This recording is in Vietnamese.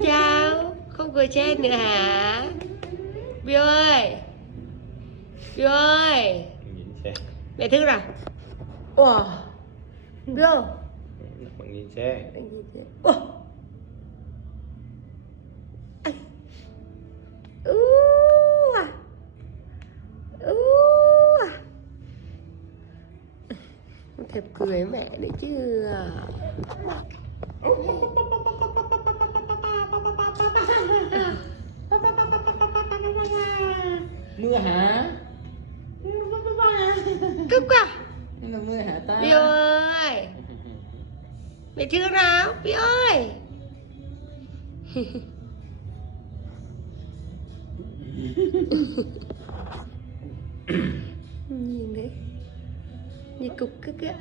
Chào, không cười chết nữa hả? Bi ơi. Bi ơi. Mẹ thức rồi. Ủa. Bi ơi. Bằng nhìn xe. Ủa. Thèm cười mẹ nữa chứ. Mưa hả? Cưng quá. Nó là mưa hả ta? Bi ơi. Mẹ chưa nào? Bi ơi. Nhìn đấy. Nhìn cục cức ạ.